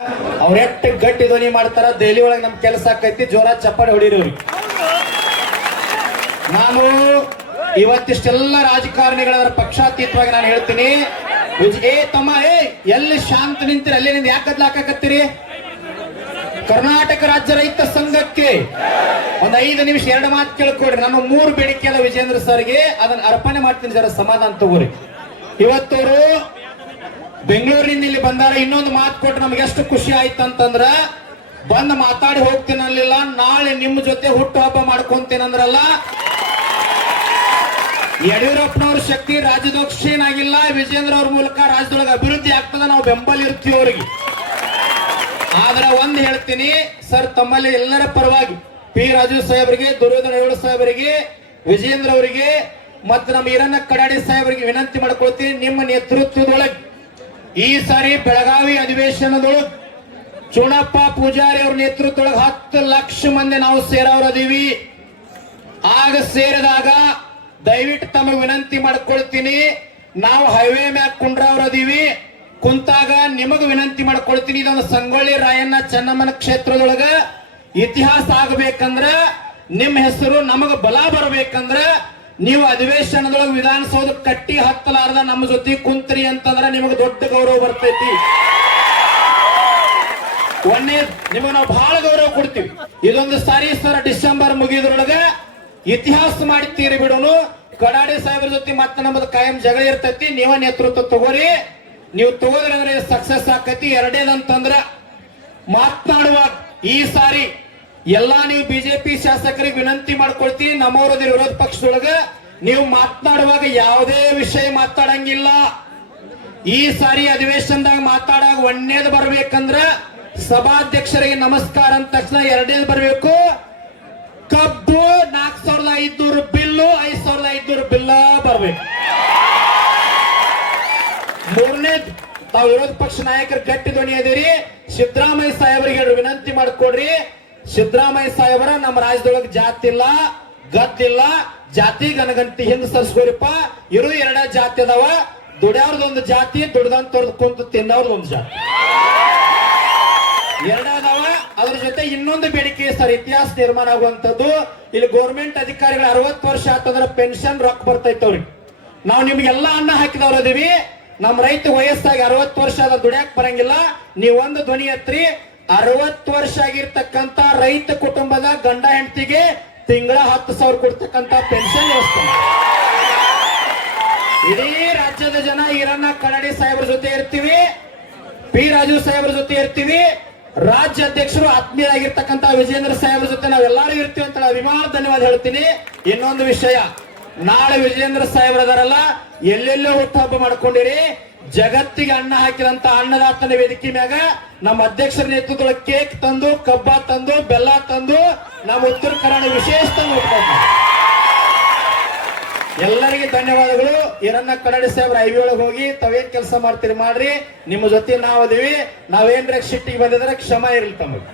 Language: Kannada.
ಅವ್ರ ಎಷ್ಟು ಗಟ್ಟಿ ಧ್ವನಿ ಮಾಡ್ತಾರ. ದೆಹಲಿ ಒಳಗೆ ನಮ್ ಕೆಲಸ ಆಕೈತಿ, ಜೋರ ಚಪ್ಪಾಳೆ ಹೊಡಿರೋರಿ. ನಾನು ಇವತ್ತಿಷ್ಟೆಲ್ಲ ರಾಜಕಾರಣಿಗಳ ಪಕ್ಷಾತೀತವಾಗಿ ನಾನು ಹೇಳ್ತೀನಿ, ತಮ್ಮ ಎಲ್ಲಿ ಶಾಂತ ನಿಂತೀರಿ ಅಲ್ಲಿ ನಿಂದ ಯಾಕೆ ಹಾಕಕತ್ತೀರಿ? ಕರ್ನಾಟಕ ರಾಜ್ಯ ರೈತ ಸಂಘಕ್ಕೆ ಒಂದ್ 5 ನಿಮಿಷ 2 ಮಾತು ಕೇಳ್ಕೊಡ್ರಿ. ನಾನು 3 ಬೇಡಿಕೆ ಅಲ್ಲ ವಿಜೇಂದ್ರ ಸರ್ಗೆ, ಅದನ್ನ ಅರ್ಪಣೆ ಮಾಡ್ತೀನಿ, ಜರ ಸಮಾಧಾನ ತಗೋರಿ. ಇವತ್ತವರು ಬೆಂಗಳೂರಿನಿಂದ ಇಲ್ಲಿ ಬಂದಾರ. ಇನ್ನೊಂದು ಮಾತು ಕೊಟ್ಟು ನಮ್ಗೆ ಎಷ್ಟು ಖುಷಿ ಆಯ್ತು ಅಂತಂದ್ರ, ಬಂದ್ ಮಾತಾಡಿ ಹೋಗ್ತೀನಿ ಅನ್ಲಿಲ್ಲ, ನಾಳೆ ನಿಮ್ಮ ಜೊತೆ ಹುಟ್ಟು ಹಬ್ಬ ಮಾಡ್ಕೊಂತೇನಂದ್ರಲ್ಲ. ಯಡಿಯೂರಪ್ಪನವ್ರ ಶಕ್ತಿ ರಾಜ್ಯದೊಳಗೆ ಕ್ಷೀಣ ಆಗಿಲ್ಲ. ವಿಜೇಂದ್ರ ಅವ್ರ ಮೂಲಕ ರಾಜ್ಯದೊಳಗೆ ಅಭಿವೃದ್ಧಿ ಆಗ್ತದ, ನಾವು ಬೆಂಬಲ ಇರ್ತೀವಿ ಅವ್ರಿಗೆ. ಆದ್ರೆ ಒಂದ್ ಹೇಳ್ತೀನಿ ಸರ್, ತಮ್ಮಲ್ಲಿ ಎಲ್ಲರ ಪರವಾಗಿ ಪಿ ರಾಜು ಸಾಹೇಬರಿಗೆ, ದುರ್ಯೋಧನ ರೇವಣ ಸಾಹೇಬರಿಗೆ, ವಿಜೇಂದ್ರ ಅವರಿಗೆ ಮತ್ತು ನಮ್ಮ ಈರಣ್ಣ ಕಡಾಡಿ ಸಾಹೇಬರಿಗೆ ವಿನಂತಿ ಮಾಡ್ಕೊಳ್ತೀನಿ, ನಿಮ್ಮ ನೇತೃತ್ವದೊಳಗೆ ಈ ಸಾರಿ ಬೆಳಗಾವಿ ಅಧಿವೇಶನದೊಳಗೆ ಚುಣಪ್ಪ ಪೂಜಾರಿ ಅವ್ರ ನೇತೃತ್ವದೊಳಗೆ 10 ಲಕ್ಷ ಮಂದಿ ನಾವು ಸೇರವ್ರದೀವಿ. ಆಗ ಸೇರಿದಾಗ ದಯವಿಟ್ಟು ತಮಗೆ ವಿನಂತಿ ಮಾಡ್ಕೊಳ್ತೀನಿ, ನಾವು ಹೈವೇ ಮ್ಯಾಗ ಕುಂಡ್ರವ್ರದೀವಿ. ಕುಂತಾಗ ನಿಮಗ ವಿನಂತಿ ಮಾಡ್ಕೊಳ್ತೀನಿ, ಇದೊಂದು ಸಂಗೊಳ್ಳಿ ರಾಯಣ್ಣ ಚೆನ್ನಮ್ಮನ ಕ್ಷೇತ್ರದೊಳಗ ಇತಿಹಾಸ ಆಗಬೇಕಂದ್ರ, ನಿಮ್ಮ ಹೆಸರು ನಮಗ ಬಲ ಬರಬೇಕಂದ್ರ ನೀವು ಅಧಿವೇಶನದೊಳಗೆ ವಿಧಾನಸೌಧ ಕಟ್ಟಿ ಹತ್ತಲಾರ್ದ ನಮ್ಮ ಜೊತೆ ಕುಂತ್ರಿ ಅಂತಂದ್ರ ನಿಮಗ ದೊಡ್ಡ ಗೌರವ ಬರ್ತೈತಿ. ಒಂದೇ ನಿಮಗ ನಾವು ಬಹಳ ಗೌರವ ಕೊಡ್ತೀವಿ. ಇದೊಂದು ಸಾರಿ ಸರ್ ಡಿಸೆಂಬರ್ ಮುಗಿದ್ರೊಳಗ ಇತಿಹಾಸ ಮಾಡ್ತೀರಿ ಬಿಡೋನು. ಕಡಾಡಿ ಸಾಹೇಬ್ರ ಜೊತೆ ಮತ್ತೆ ನಮ್ಮದು ಕಾಯಂ ಜಗಳ ಇರ್ತೈತಿ, ನೀವ ನೇತೃತ್ವ ತಗೋರಿ. ನೀವು ತಗೋದ್ರಿ ಅಂದ್ರೆ ಸಕ್ಸಸ್ ಆಕೈತಿ. ಎರಡೇದಂತಂದ್ರ ಮಾತನಾಡುವಾಗ ಈ ಸಾರಿ ಎಲ್ಲಾ ನೀವು ಬಿಜೆಪಿ ಶಾಸಕರಿಗೆ ವಿನಂತಿ ಮಾಡ್ಕೊಳ್ತೀವಿ, ನಮ್ಮವರದ ವಿರೋಧ ಪಕ್ಷದೊಳಗ ನೀವು ಮಾತನಾಡುವಾಗ ಯಾವುದೇ ವಿಷಯ ಮಾತಾಡಂಗಿಲ್ಲ. ಈ ಸಾರಿ ಅಧಿವೇಶನದಾಗ ಮಾತಾಡಾಗ ಒಂದೇದು ಬರ್ಬೇಕಂದ್ರ ಸಭಾಧ್ಯಕ್ಷರಿಗೆ ನಮಸ್ಕಾರ ಅಂದ ತಕ್ಷಣ ಎರಡೇದು ಬರ್ಬೇಕು, ಕಬ್ಬು 4500 ಬಿಲ್ಲು 5500 ಬಿಲ್ಲ ಬರ್ಬೇಕು. ಮೂರನೇದು ತಾವು ವಿರೋಧ ಪಕ್ಷ ನಾಯಕರು ಗಟ್ಟಿ ಧ್ವನಿ ಅದೀರಿ, ಸಿದ್ದರಾಮಯ್ಯ ಸಾಹೇಬರಿಗೆ ವಿನಂತಿ ಮಾಡ್ಕೊಡ್ರಿ. ಸಿದ್ದರಾಮಯ್ಯ ಸಾಹೇಬರ ನಮ್ಮ ರಾಜ್ಯದೊಳಗೆ ಜಾತಿ ಇಲ್ಲ, ಗದ್ದಿಲ್ಲ, ಜಾತಿ ಗನಗಂಟಿ ಹಿಂದ್ ಸರ್ಸ್ಕೋರಿಪ್ಪ. ಇರು 2 ಜಾತಿ ಅದಾವ, ದುಡ್ಯಾವ್ರದೊಂದು ಜಾತಿ, ದುಡ್ದಂತವ್ರದ್ದು ಕುಂತು ತಿನ್ನವ್ರದೊಂದು ಜಾತಿ, 2 ಅದಾವ. ಅದ್ರ ಜೊತೆ ಇನ್ನೊಂದು ಬೇಡಿಕೆ ಸರ್, ಇತಿಹಾಸ ನಿರ್ಮಾಣ ಆಗುವಂತದ್ದು. ಇಲ್ಲಿ ಗೌರ್ಮೆಂಟ್ ಅಧಿಕಾರಿಗಳು 60 ವರ್ಷ ಆತಂದ್ರ ಪೆನ್ಷನ್ ರೊಕ್ಕ ಬರ್ತೈತವ್ರಿ. ನಾವು ನಿಮ್ಗೆಲ್ಲ ಅನ್ನ ಹಾಕಿದವ್ರದೀವಿ. ನಮ್ಮ ರೈತ ವಯಸ್ಸಾಗಿ 60 ವರ್ಷ ಆದ ದುಡ್ಯಾಕ್ ಬರಂಗಿಲ್ಲ. ನೀವೊಂದು ಧ್ವನಿ ಎತ್ರಿ, 60 ವರ್ಷ ಆಗಿರ್ತಕ್ಕಂತ ರೈತ ಕುಟುಂಬದ ಗಂಡ ಹೆಂಡತಿಗೆ ತಿಂಗಳ 10,000 ಕೊಡ್ತಕ್ಕಂತ ಪೆನ್ಷನ್ ವ್ಯವಸ್ಥೆ. ಇಡೀ ರಾಜ್ಯದ ಜನ ಈರಣ್ಣ ಕಡಾಡಿ ಸಾಹೇಬ್ರ ಜೊತೆ ಇರ್ತೀವಿ, ಪಿ ರಾಜು ಸಾಹೇಬ್ರ ಜೊತೆ ಇರ್ತೀವಿ, ರಾಜ್ಯ ಅಧ್ಯಕ್ಷರು ಆತ್ಮೀಯರಾಗಿರ್ತಕ್ಕಂತ ವಿಜೇಂದ್ರ ಸಾಹೇಬ್ರ ಜೊತೆ ನಾವೆಲ್ಲರೂ ಇರ್ತೀವಿ ಅಂತ ಅಭಿಮಾನ ಧನ್ಯವಾದ ಹೇಳ್ತೀನಿ. ಇನ್ನೊಂದು ವಿಷಯ, ನಾಳೆ ವಿಜೇಂದ್ರ ಸಾಹೇಬ್ರದಾರಲ್ಲ, ಎಲ್ಲೆಲ್ಲೋ ಹುಟ್ಟುಹಬ್ಬ ಮಾಡ್ಕೊಂಡಿರಿ. ಜಗತ್ತಿಗೆ ಅನ್ನ ಹಾಕಿದಂತ ಅನ್ನದಾತನ ವೇದಿಕೆ ಮ್ಯಾಗ ನಮ್ಮ ಅಧ್ಯಕ್ಷರ ನೇತೃತ್ವದೊಳಗೆ ಕೇಕ್ ತಂದು, ಕಬ್ಬ ತಂದು, ಬೆಲ್ಲ ತಂದು ನಮ್ಮ ಉತ್ತರ ಕರ್ನಾಟಕ ವಿಶೇಷ ತಂದು ಎಲ್ಲರಿಗೆ ಧನ್ಯವಾದಗಳು. ಈರಣ್ಣ ಕಡಾಡಿ ಸಾಹೇಬ್ರ ಹೈವೇ ಒಳಗೆ ಹೋಗಿ ತಾವೇನ್ ಕೆಲಸ ಮಾಡ್ತೀರಿ ಮಾಡ್ರಿ, ನಿಮ್ಮ ಜೊತೆ ನಾವು ಅದೀವಿ. ನಾವೇನ್ರ ಸಿಟ್ಟಿಗೆ ಬಂದಿದ್ರೆ ಕ್ಷಮ ಇರಲಿ ತಮಗೆ.